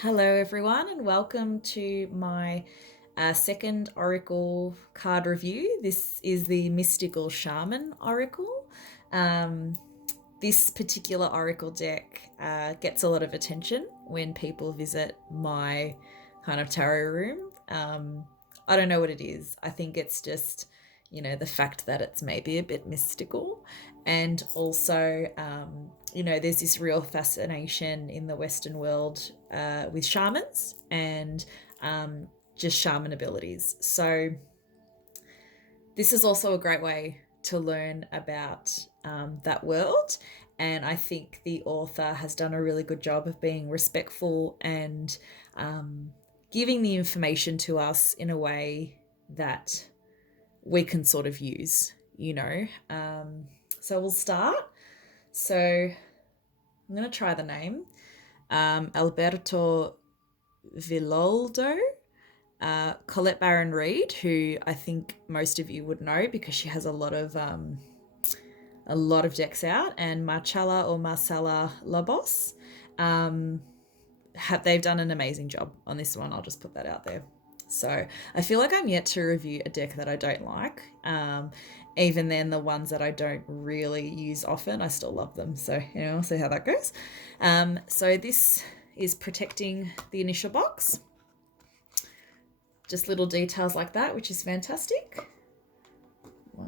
Hello, everyone, and welcome to my second Oracle card review. This is the Mystical Shaman Oracle. Um, this particular Oracle deck gets a lot of attention when people visit my kind of tarot room. I don't know what it is. I think it's just, the fact that it's maybe a bit mystical. And also, there's this real fascination in the Western world with shamans and just shaman abilities. So, this is also a great way to learn about that world. And I think the author has done a really good job of being respectful and giving the information to us in a way that we can sort of use. So we'll start. So I'm going to try the name. Alberto Villoldo. Colette Baron Reid, who I think most of you would know because she has a lot of decks out, and Marcella or Marcella Labos. They've done an amazing job on this one. I'll just put that out there. So I feel like I'm yet to review a deck that I don't like. Even then, the ones that I don't really use often, I still love them. So, I'll see how that goes. So this is protecting the initial box. Just little details like that, which is fantastic.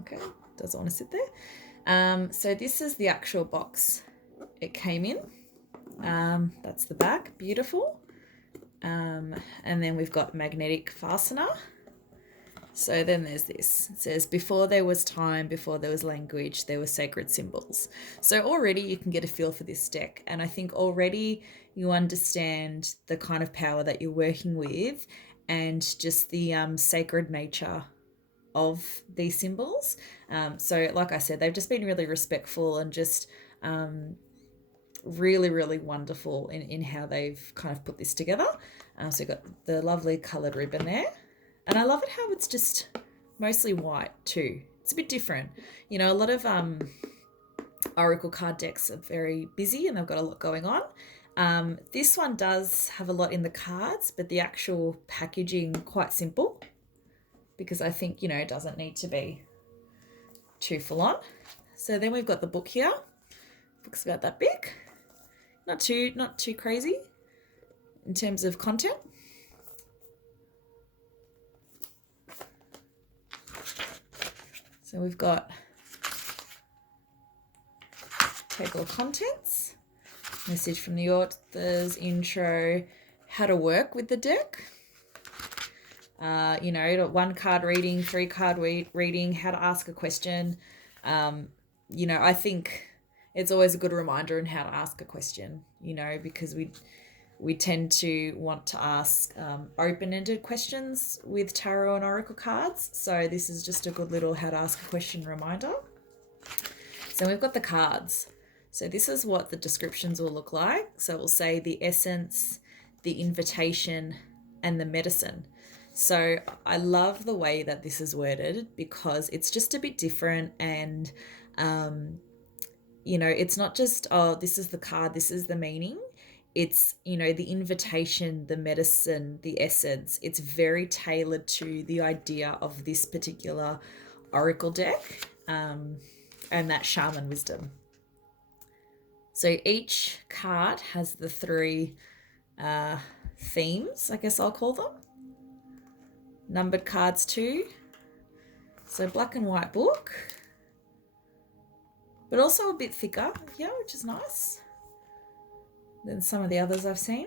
Okay, doesn't want to sit there. So this is the actual box it came in. That's the back, beautiful. And then we've got magnetic fastener. So then there's this. It says, before there was time, before there was language, there were sacred symbols. So already you can get a feel for this deck. And I think already you understand the kind of power that you're working with and just the sacred nature of these symbols. So like I said, they've just been really respectful and just really, really wonderful in how they've kind of put this together. So you've got the lovely coloured ribbon there. And I love it how it's just mostly white too. It's a bit different. A lot of Oracle card decks are very busy and they've got a lot going on. This one does have a lot in the cards, but the actual packaging quite simple because I think, it doesn't need to be too full on. So then we've got the book here. Book's about that big. Not too crazy in terms of content. So we've got table of contents, message from the author's intro, how to work with the deck. 1 card reading, 3 card reading, how to ask a question. I think it's always a good reminder on how to ask a question, because we tend to want to ask open-ended questions with tarot and oracle cards. So this is just a good little how to ask a question reminder. So we've got the cards. So this is what the descriptions will look like. So we'll say the essence, the invitation, and the medicine. So I love the way that this is worded because it's just a bit different and, it's not just, this is the card, this is the meaning. It's, the invitation, the medicine, the essence. It's very tailored to the idea of this particular oracle deck and that shaman wisdom. So each card has the 3 themes, I guess I'll call them. Numbered cards too. So black and white book, but also a bit thicker here, which is nice than some of the others I've seen.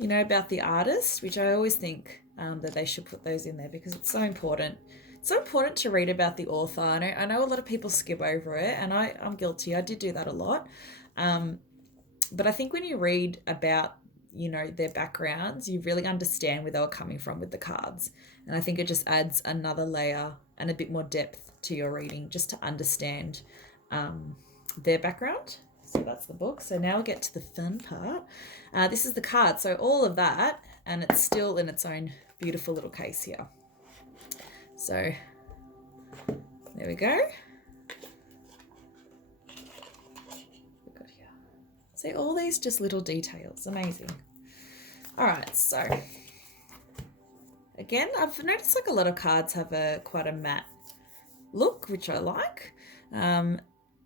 About the artist, which I always think that they should put those in there because it's so important. It's so important to read about the author. I know a lot of people skip over it, and I'm guilty. I did do that a lot. But I think when you read about, their backgrounds, you really understand where they were coming from with the cards. And I think it just adds another layer and a bit more depth to your reading just to understand their background. So that's the book. So now we'll get to the fun part. This is the card. So all of that, and it's still in its own beautiful little case here. So there we go. See, all these just little details. Amazing. All right, so again, I've noticed like a lot of cards have quite a matte look, which I like. They're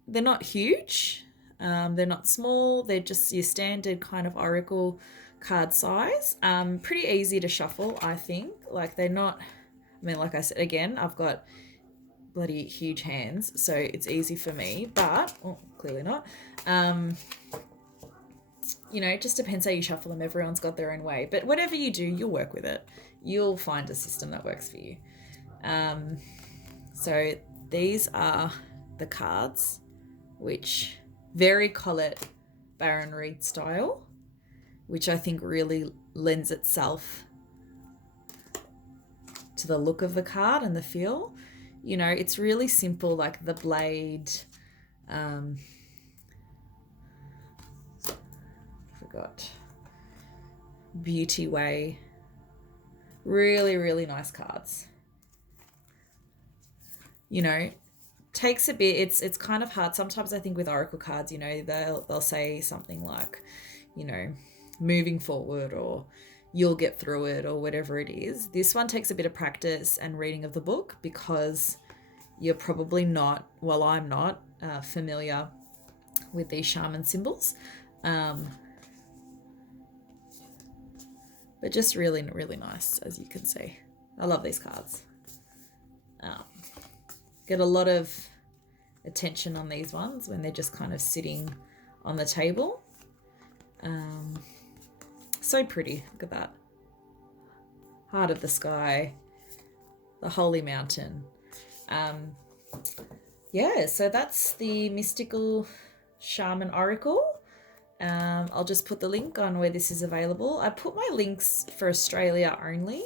not huge. They're not small. They're just your standard kind of oracle card size. Pretty easy to shuffle, I think. Like they're not, I mean, like I said, again, I've got bloody huge hands, so it's easy for me, but, oh, clearly not. You know, it just depends how you shuffle them. Everyone's got their own way. But whatever you do, you'll work with it. You'll find a system that works for you. So these are the cards, which very Colette Baron Reid style, which I think really lends itself to the look of the card and the feel. You know, it's really simple, like the blade, forgot, Beauty Way. Really, really nice cards. You know, takes a bit, it's kind of hard. Sometimes I think with oracle cards, you know, they'll say something like, you know, moving forward or you'll get through it or whatever it is. This one takes a bit of practice and reading of the book because you're probably not, well, I'm not familiar with these shaman symbols. But just really, really nice, as you can see. I love these cards. Get a lot of attention on these ones when they're just kind of sitting on the table. So pretty. Look at that. Heart of the Sky, the Holy Mountain. Yeah, so that's the Mystical Shaman Oracle. I'll just put the link on where this is available. I put my links for Australia only.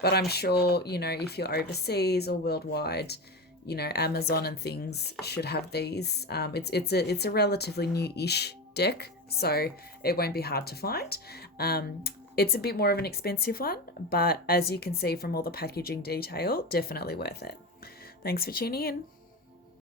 But I'm sure, you know, if you're overseas or worldwide, you know, Amazon and things should have these. It's a relatively new-ish deck, so it won't be hard to find. It's a bit more of an expensive one, but as you can see from all the packaging detail, definitely worth it. Thanks for tuning in.